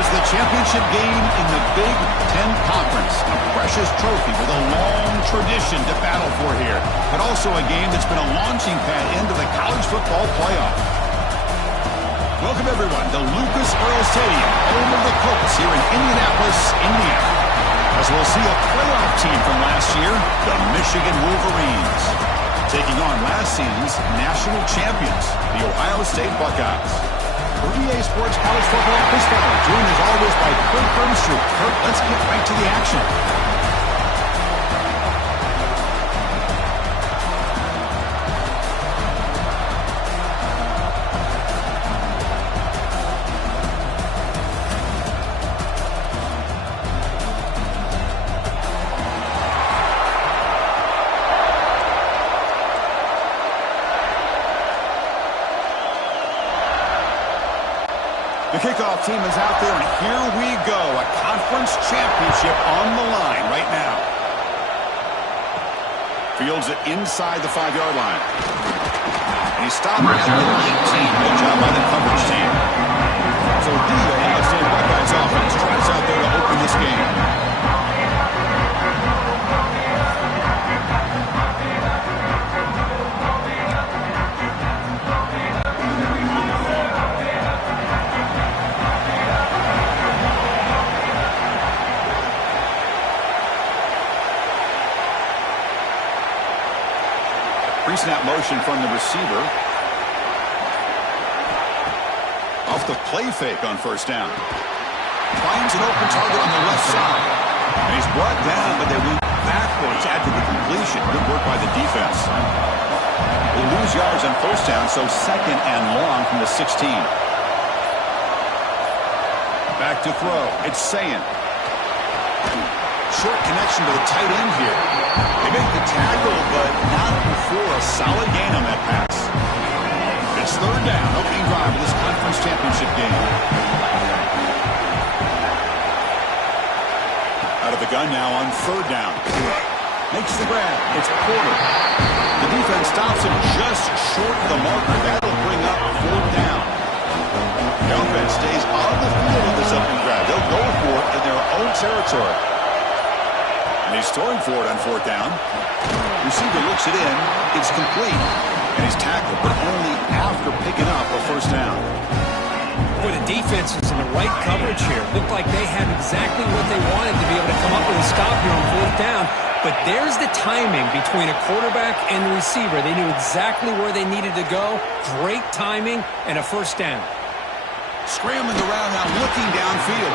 is the championship game in the Big Ten Conference. A precious trophy with a long tradition to battle for here, but also a game that's been a launching pad into the college football playoff. Welcome, everyone, to Lucas Oil Stadium, home of the Colts here in Indianapolis, Indiana. As we'll see a playoff team from last year, the Michigan Wolverines, taking on last season's national champions, the Ohio State Buckeyes. For EA Sports College Football, Chris Butler, joined as always by Kurt Burnstreet. Kurt, let's get right to the action. The kickoff team is out there, and here we go. A conference championship on the line right now. Fields it inside the 5-yard line. And he's stopped at the 19. Good job by the coverage team. So the Ohio State Buckeyes offense tries out there to open this game. Pre-snap motion from the receiver. Off the play fake on first down. Finds an open target on the left side. And he's brought down, but they went backwards after the completion. Good work by the defense. They lose yards on first down, so second and long from the 16. Back to throw. It's Sayin. Short connection to the tight end here. They make the tackle, but not before a solid gain on that pass. It's third down, opening drive of this conference championship game. Out of the gun now on third down. Makes the grab. It's Porter. The defense stops him just short of the marker. That'll bring up fourth down. The offense stays on the field with this opening grab. They'll go for it in their own territory. And he's throwing for it on fourth down. Receiver looks it in. It's complete. And he's tackled, but only after picking up a first down. Boy, the defense is in the right coverage here. Looked like they had exactly what they wanted to be able to come up with a stop here on fourth down. But there's the timing between a quarterback and the receiver. They knew exactly where they needed to go. Great timing and a first down. Scrambling around now, looking downfield.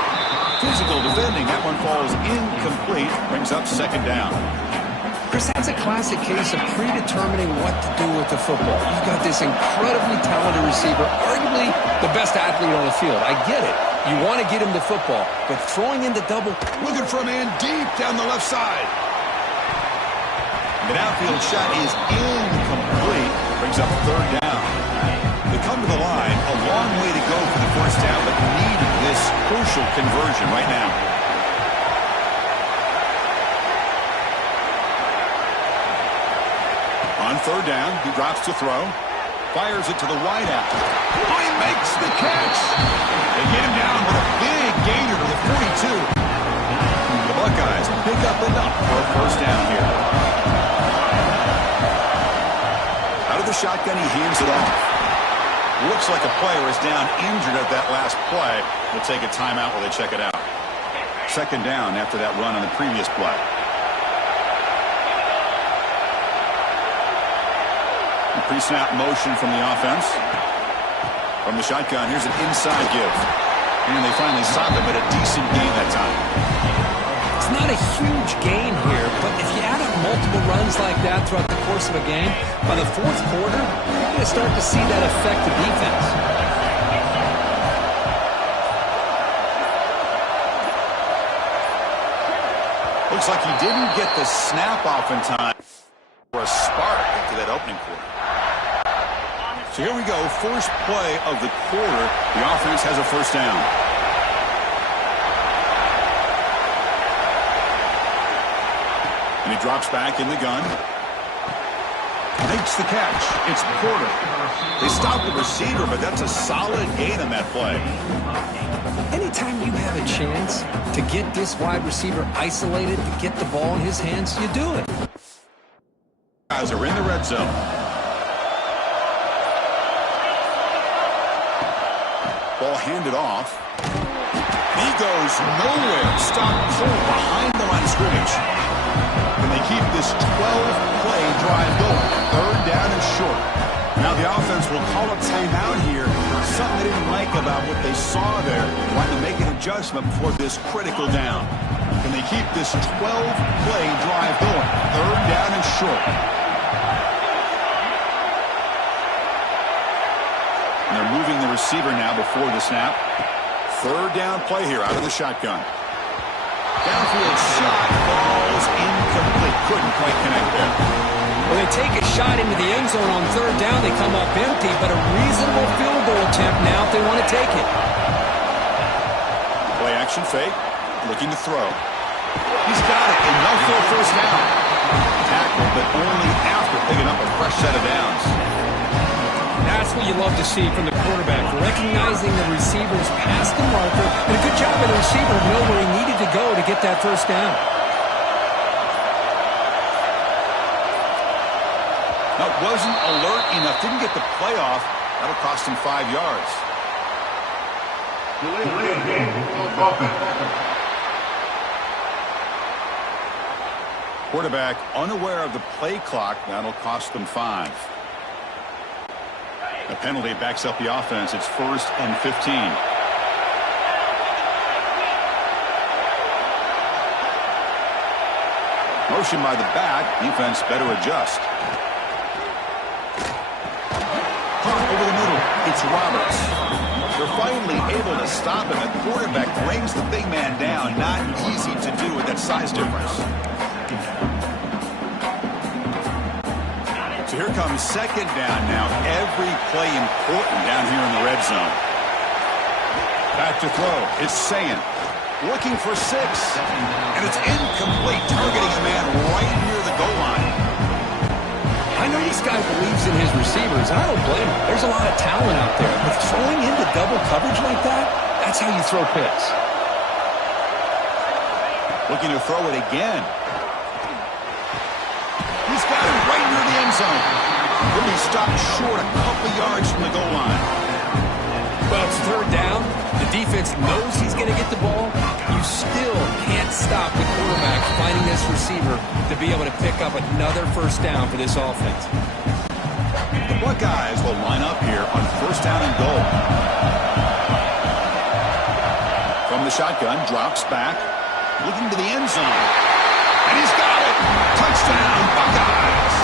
Physical defending. That one falls incomplete. Brings up second down. Chris, that's a classic case of predetermining what to do with the football. You've got this incredibly talented receiver, arguably the best athlete on the field. I get it. You want to get him the football, but throwing in the double. Looking for a man deep down the left side. The downfield shot is incomplete. Brings up third down. They come to the line, a long way to go for the first down, but need this crucial conversion right now. On third down, he drops to throw. Fires it to the wide out. Oh, he makes the catch. They get him down with a big gainer to the 42. The Buckeyes pick up enough for a first down here. Out of the shotgun, he hands it off. Looks like a player is down injured at that last play. They'll take a timeout while they check it out. Second down after that run on the previous play. Pre-snap motion from the offense. From the shotgun, here's an inside give. And they finally stop him at a decent gain that time. It's not a huge gain here, but if you add up multiple runs like that throughout the course of a game, by the fourth quarter, you're going to start to see that affect the defense. Looks like he didn't get the snap off in time for a spark into that opening quarter. So here we go, first play of the quarter. The offense has a first down. And he drops back in the gun. Makes the catch. It's Porter. They stopped the receiver, but that's a solid gain on that play. Anytime you have a chance to get this wide receiver isolated, to get the ball in his hands, you do it. Guys are in the red zone. Ball handed off. He goes nowhere. Stopped cold behind the line of scrimmage. And they keep this 12-play drive going. Third down and short. Now the offense will call a timeout here. Something they didn't like about what they saw there. Wanting to make an adjustment before this critical down. Can they keep this 12-play drive going? Third down and short. And they're moving the receiver now before the snap. Third down play here out of the shotgun. Downfield shot, falls incomplete. Couldn't quite connect there. Well, they take a shot into the end zone on third down. They come up empty, but a reasonable field goal attempt now if they want to take it. Play action fake. Looking to throw. He's got it. Enough for a first down. Tackle, but only after picking up a fresh set of downs. That's what you love to see from the quarterback, recognizing the receiver's past the marker, and a good job by the receiver to know where he needed to go to get that first down. Now, wasn't alert enough, didn't get the play off. That'll cost him 5 yards. Quarterback unaware of the play clock. That'll cost them 5. A penalty backs up the offense. It's 1st and 15. Motion by the back. Defense better adjust. Over the middle. It's Roberts. They're finally able to stop him. The quarterback brings the big man down. Not easy to do with that size difference. So here comes second down now. Every play important down here in the red zone. Back to throw. It's Sayan. Looking for 6. And it's incomplete. Targeting a man right near the goal line. I know this guy believes in his receivers, and I don't blame him. There's a lot of talent out there. But throwing into double coverage like that, that's how you throw picks. Looking to throw it again. He's got it right near the end zone. He'll be stopped short a couple yards from the goal line. Well, it's third down. The defense knows he's going to get the ball. You still can't stop the quarterback finding this receiver to be able to pick up another first down for this offense. The Buckeyes will line up here on 1st down and goal. From the shotgun, drops back, looking to the end zone. And he's got it! Touchdown, Buckeyes!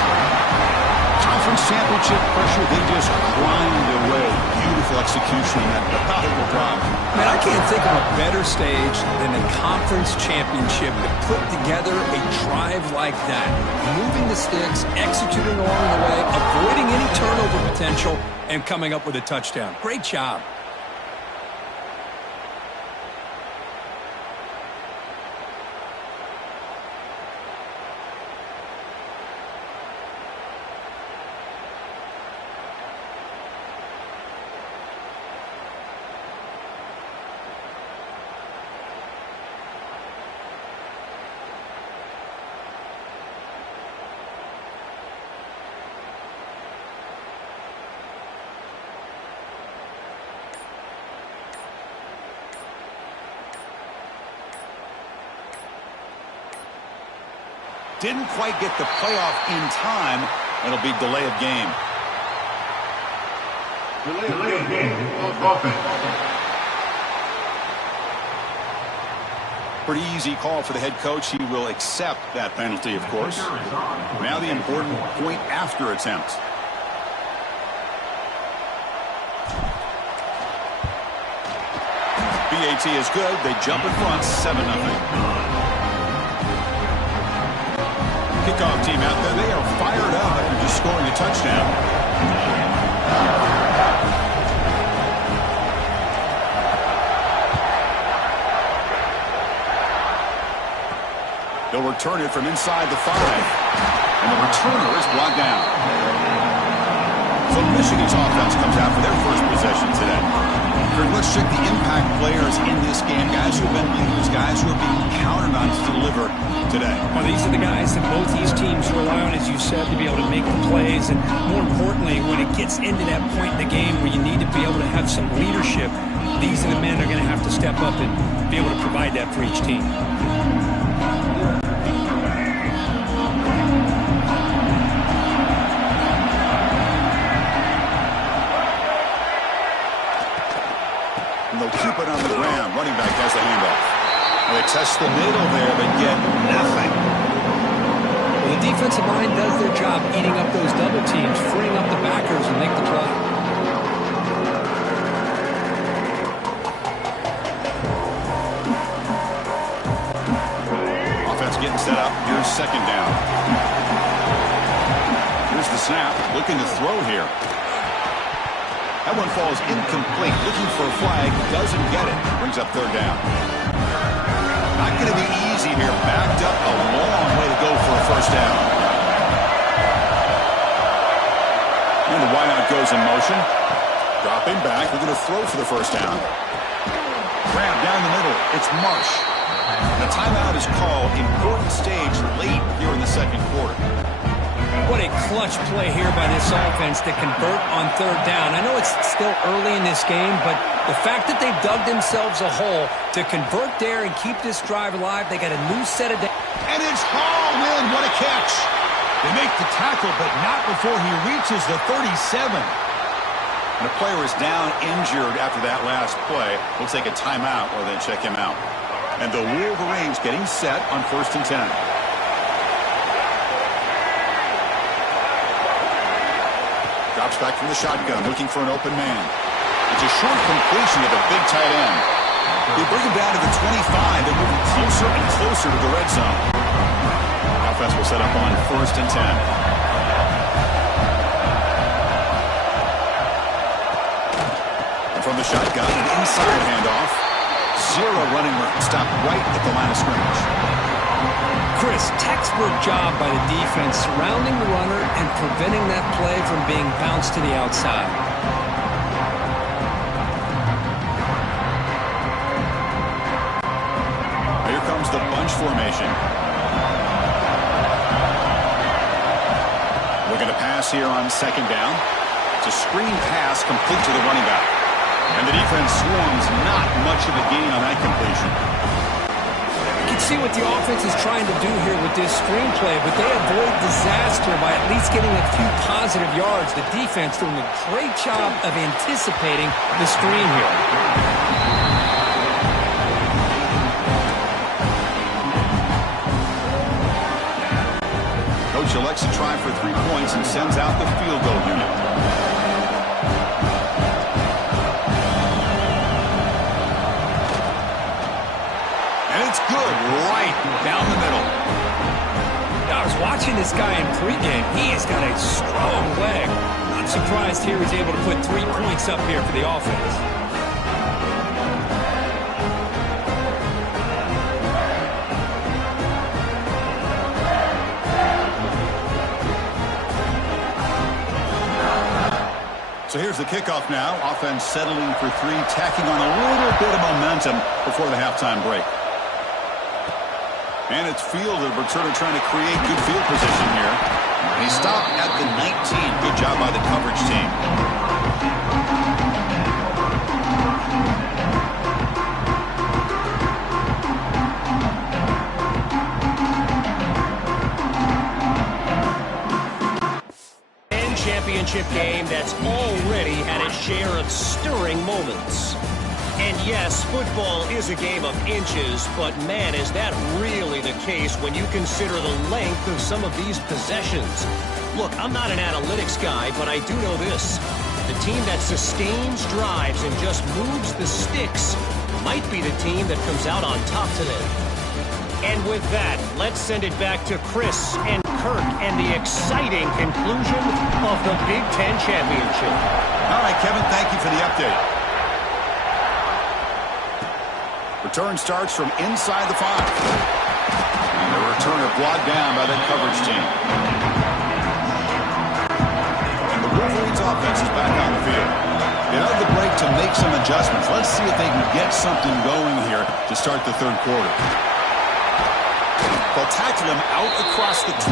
Conference championship pressure, they just grind away. Beautiful execution on that methodical drop. Man, I can't think of a better stage than the conference championship to put together a drive like that. Moving the sticks, executing along the way, avoiding any turnover potential, and coming up with a touchdown. Great job. Didn't quite get the playoff in time. It'll be delay of game. Delay of game. Offense. Pretty easy call for the head coach. He will accept that penalty, of course. Now the important point after attempt. BAT is good. They jump in front, 7-0. Kickoff team out there, they are fired up after just scoring a touchdown. They'll return it from inside the 5. And the returner is brought down. So Michigan's offense comes out for their first possession today. Let's check the impact players in this game. Guys who have been leaders, guys who are being counted on to deliver today. Well, these are the guys that both these teams rely on, as you said, to be able to make the plays. And more importantly, when it gets into that point in the game where you need to be able to have some leadership, these are the men that are going to have to step up and be able to provide that for each team. Keep it on the ground. Running back has the handoff. Well, they test the middle there, but get nothing. Well, the defensive line does their job eating up those double teams, freeing up the backers and make the play. Offense getting set up. Here's second down. Here's the snap. Looking to throw here. That one falls incomplete. Looking for a flag. Doesn't get it. Brings up third down. Not going to be easy here. Backed up a long way to go for a first down. And the wideout goes in motion. Dropping back. We're going to throw for the first down. Grab down the middle. It's Marsh. The timeout is called. Important stage late here in the second quarter. What a clutch play here by this offense to convert on third down. I know it's still early in this game, but the fact that they've dug themselves a hole to convert there and keep this drive alive, they got a new set of... And it's hauled in. What a catch. They make the tackle, but not before he reaches the 37. And the player is down injured after that last play. We'll take a timeout or then check him out. And the Wolverines getting set on 1st and 10. Drops back from the shotgun, looking for an open man. It's a short completion to the big tight end. They bring him down to the 25. They're moving closer and closer to the red zone. Offense will set up on 1st and 10. And from the shotgun, an inside handoff. Zero running room. Stop right at the line of scrimmage. Chris, textbook job by the defense surrounding the runner and preventing that play from being bounced to the outside. Here comes the bunch formation. We're going to pass here on second down. It's a screen pass complete to the running back. And the defense swarms, not much of a gain on that completion. You can see what the offense is trying to do here with this screenplay, but they avoid disaster by at least getting a few positive yards. The defense doing a great job of anticipating the screen here. Coach elects to try for 3 points and sends out the field goal unit. Good, right down the middle. I was watching this guy in pregame. He has got a strong leg. Not surprised here he's able to put 3 points up here for the offense. So here's the kickoff now. Offense settling for 3, tacking on a little bit of momentum before the halftime break. And it's fielded. Returner trying to create good field position here. And he stopped at the 19. Good job by the coverage team. And championship game that's already had its share of stirring moments. And yes, football is a game of inches, but man, is that really the case when you consider the length of some of these possessions. Look, I'm not an analytics guy, but I do know this. The team that sustains drives and just moves the sticks might be the team that comes out on top today. And with that, let's send it back to Chris and Kirk and the exciting conclusion of the Big Ten Championship. All right, Kevin, thank you for the update. Return starts from inside the 5. And the return brought down by that coverage team. And the Wolverines offense is back on the field. They had the break to make some adjustments. Let's see if they can get something going here to start the third quarter. They'll tackle him out across the 20.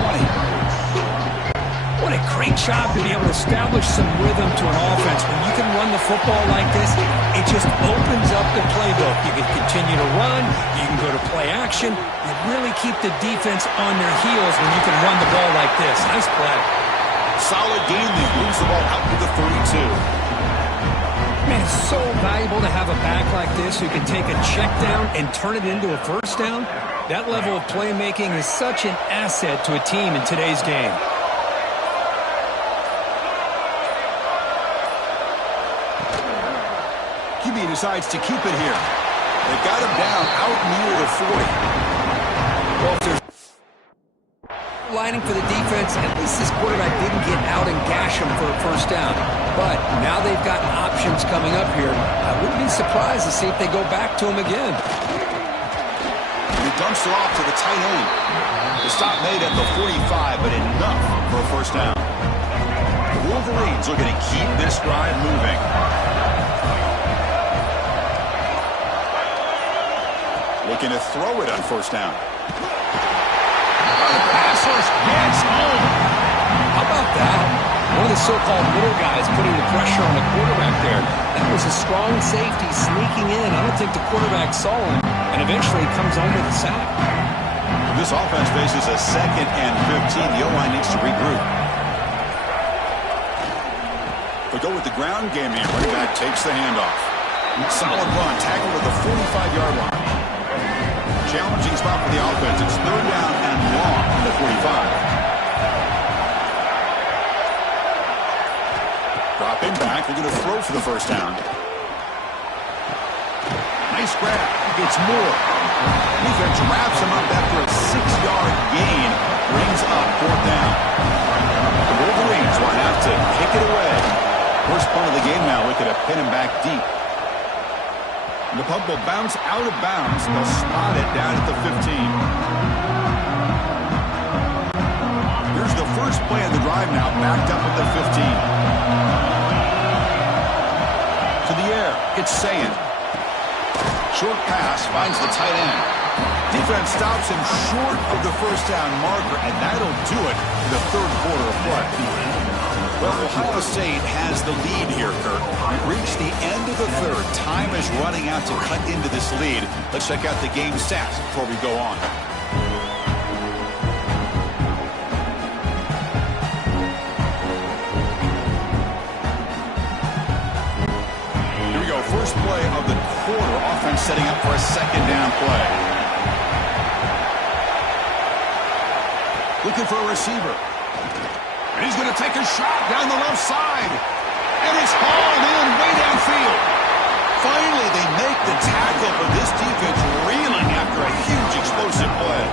What a great job to be able to establish some rhythm to an offense. When you can run the football like this, it just opens up the playbook. You can continue to run, you can go to play action, and really keep the defense on their heels when you can run the ball like this. Nice play. Solid game there. Moves the ball out to the 32. Man, it's so valuable to have a back like this who can take a check down and turn it into a first down. That level of playmaking is such an asset to a team in today's game. QB decides to keep it here. They've got him down out near the 40. Well, if there's lining for the defense, at least this quarterback didn't get out and gash him for a first down. But now they've got options coming up here. I wouldn't be surprised to see if they go back to him again. And he dumps it off to the tight end. The stop made at the 45, but enough for a first down. The Wolverines are going to keep this drive moving. Looking to throw it on first down. The pass rush gets home. How about that? One of the so-called middle guys putting the pressure on the quarterback there. That was a strong safety sneaking in. I don't think the quarterback saw him, and eventually comes home with a sack. This offense faces a 2nd and 15. The O-line needs to regroup. They go with the ground game here. Running back takes the handoff. Solid run. Tackled at the 45-yard line. Challenging spot for the offense. It's 3rd down and long from the 45. Dropping back. We're going to throw for the first down. Nice grab. Gets more. Defense wraps him up after a 6-yard gain. Brings up 4th down. The Wolverines will have to kick it away. First punt of the game now. Looking to pin him back deep. And the punt will bounce out of bounds. They'll spot it down at the 15. Here's the first play of the drive now, backed up at the 15. To the air, it's Sayin. Short pass finds the tight end. Defense stops him short of the first down marker, and that'll do it for the third quarter of play. Well, Ohio State has the lead here, Kurt. We've reached the end of the third. Time is running out to cut into this lead. Let's check out the game stats before we go on. Here we go. First play of the quarter. Offense setting up for a 2nd down play. Looking for a receiver. And he's going to take a shot down the left side. And it's hauled in way downfield. Finally, they make the tackle, but this defense reeling after a huge explosive play.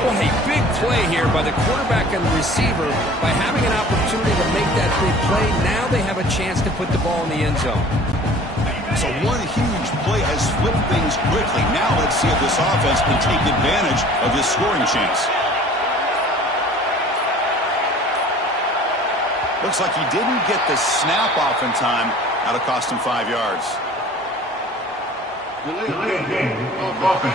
Well, a big play here by the quarterback and the receiver. By having an opportunity to make that big play, now they have a chance to put the ball in the end zone. So one huge play has flipped things quickly. Now let's see if this offense can take advantage of this scoring chance. Looks like he didn't get the snap off in time. That'll cost him 5 yards. Delay game of offense.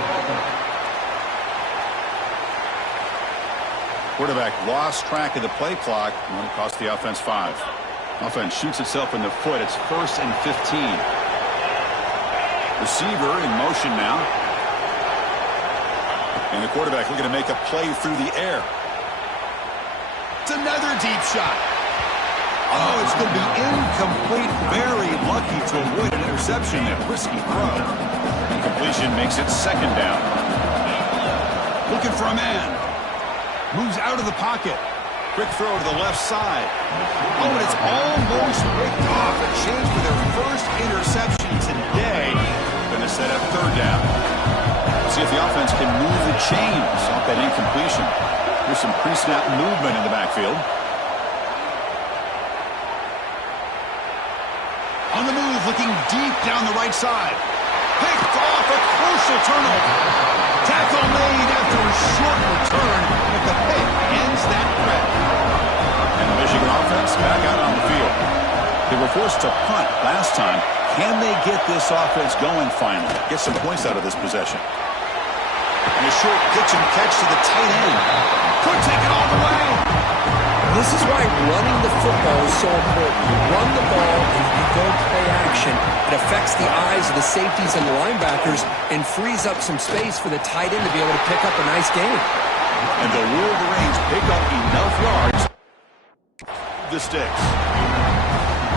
Quarterback lost track of the play clock. And it'll cost the offense 5. Offense shoots itself in the foot. It's 1st and 15. Receiver in motion now. And the quarterback looking to make a play through the air. It's another deep shot. Oh, it's going to be incomplete. Very lucky to avoid an interception there. Risky throw. Completion makes it 2nd down. Looking for a man. Moves out of the pocket. Quick throw to the left side. Oh, and it's almost picked off. A chance for their first interception today. Going to set up 3rd down. See if the offense can move the chains off that incompletion. There's some pre-snap movement in the backfield. On the move, looking deep down the right side. Picked off, a crucial turnover. Tackle made after a short return. were forced to punt last time. Can they get this offense going finally? Get some points out of this possession. And a short pitch and catch to the tight end. Could take it all the way. This is why running the football is so important. You run the ball and you go play action. It affects the eyes of the safeties and the linebackers and frees up some space for the tight end to be able to pick up a nice gain. And the Wolverines pick up enough yards. The sticks.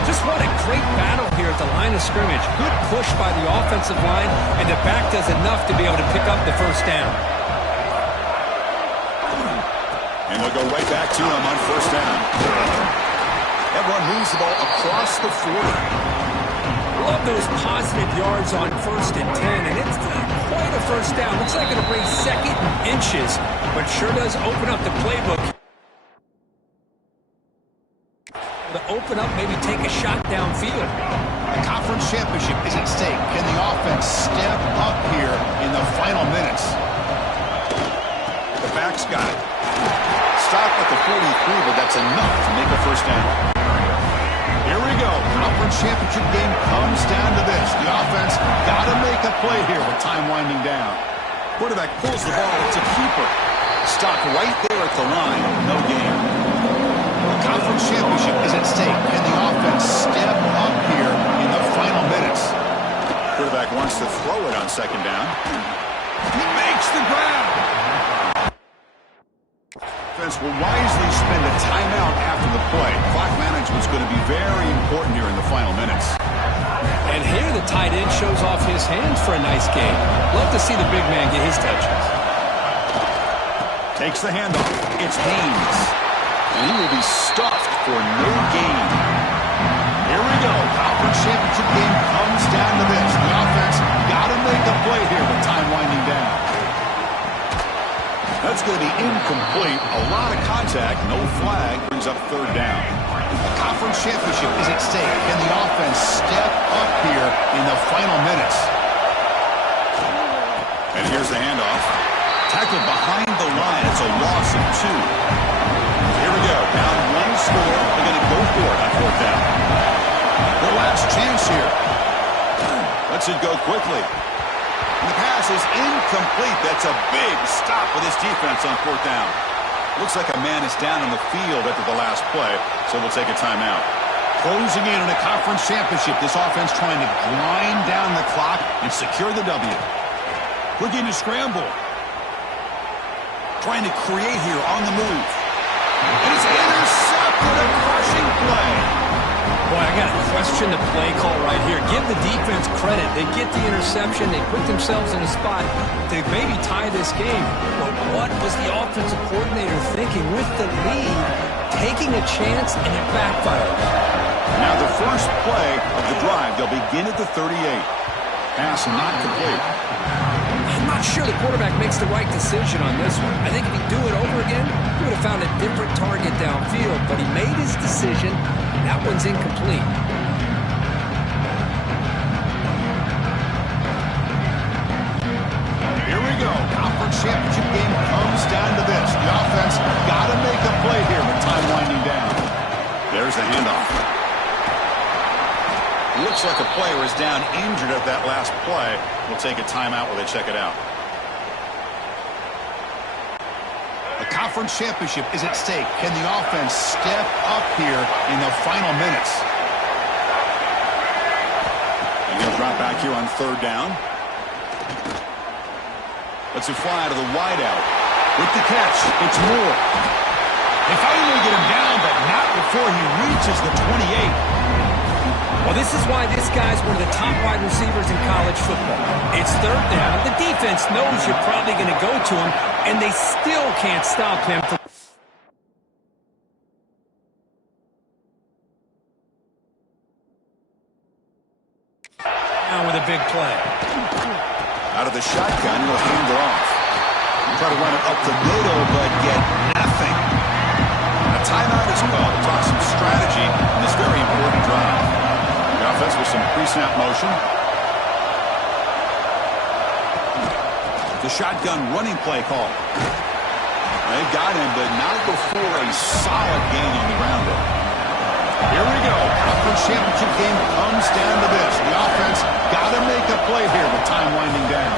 Just what a great battle here at the line of scrimmage. Good push by the offensive line, and the back does enough to be able to pick up the first down. And they'll go right back to him on first down. Everyone moves the ball across the 40. Love those positive yards on 1st and 10, and it's not quite a first down. Looks like it'll bring 2nd and inches, but sure does open up the playbook. To open up, maybe take a shot downfield. The conference championship is at stake. Can the offense step up here in the final minutes? The back's got it. Stop at the 43, but that's enough to make a first down. Here we go. Conference championship game comes down to this. The offense got to make a play here with time winding down. Quarterback pulls the ball. It's a keeper. Stop right there at the line. No gain. The conference championship is at stake. Can the offense step up here in the final minutes? Quarterback wants to throw it on 2nd down. He makes the grab. Defense will wisely spend a timeout after the play. Clock management is going to be very important here in the final minutes. And here the tight end shows off his hands for a nice game. Love to see the big man get his touches. Takes the handoff. It's Haynes. And he will be stuffed for no gain. Here we go. Conference championship game comes down to this. The offense got to make a play here with time winding down. That's going to be incomplete. A lot of contact. No flag. Brings up 3rd down. The conference championship is at stake. Can the offense step up here in the final minutes? And here's the handoff. Tackled behind the line. It's a loss of 2. Here we go. Down 1 score. They're going to go for it on 4th down. Their last chance here. Lets it go quickly. And the pass is incomplete. That's a big stop for this defense on 4th down. Looks like a man is down on the field after the last play, so we'll take a timeout. Closing in on a conference championship. This offense trying to grind down the clock and secure the W. Looking to scramble. Trying to create here on the move. And it's intercepted. A crushing play. Boy, I got to question the play call right here. Give the defense credit. They get the interception. They put themselves in a spot to maybe tie this game. But what was the offensive coordinator thinking with the lead? Taking a chance, and it backfired. Now the first play of the drive. They'll begin at the 38. Pass not complete. I'm not sure the quarterback makes the right decision on this one. I think if he'd do it over again, he would have found a different target downfield. But he made his decision. That one's incomplete. Here we go. Conference championship game comes down to this. The offense got to make a play here with time winding down. There's the handoff. Looks like a player is down injured at that last play. We'll take a timeout while they check it out. The conference championship is at stake. Can the offense step up here in the final minutes? And he'll drop back here on 3rd down. Lets it fly to the wideout. With the catch, it's Moore. They finally get him down, but not before he reaches the 28. Well, this is why this guy's one of the top wide receivers in college football. It's 3rd down. The defense knows you're probably going to go to him, and they still can't stop him from... Now with a big play. Out of the shotgun, he'll hand it off. Try to run it up the middle, but get nothing. A timeout is called to talk some strategy in this very important drive. The offense with some pre-snap motion. The shotgun running play call. They got him, but not before a solid gain on the ground. Here we go. Conference championship game comes down to this. The offense got to make a play here with time winding down.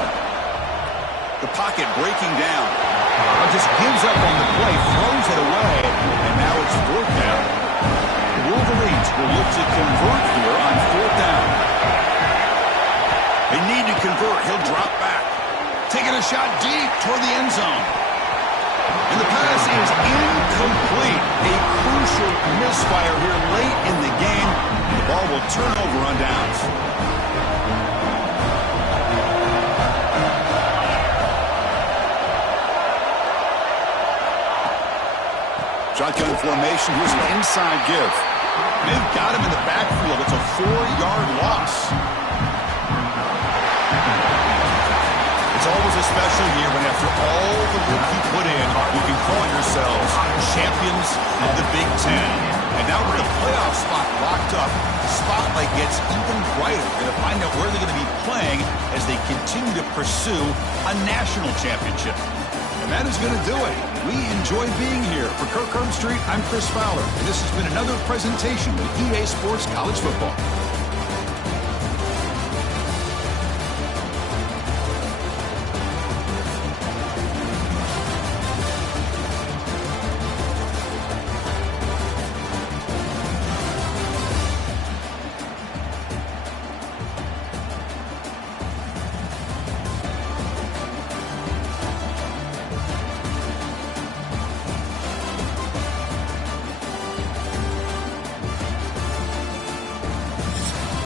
The pocket breaking down. Just gives up on the play, throws it away, and now it's fourth down. The Wolverines will look to convert here on fourth down. They need to convert. He'll drop back. Taking a shot deep toward the end zone. And the pass is incomplete. A crucial misfire here late in the game. The ball will turn over on downs. Shotgun formation. Here's an inside give. They've got him in the backfield. It's a 4-yard loss. It's always a special year when after all the work you put in, you can call yourselves champions of the Big Ten. And now we're in a playoff spot locked up. The spotlight gets even brighter. We're going to find out where they're going to be playing as they continue to pursue a national championship. And that is going to do it. We enjoy being here. For Kirk Herbstreit, I'm Chris Fowler. And this has been another presentation of EA Sports College Football.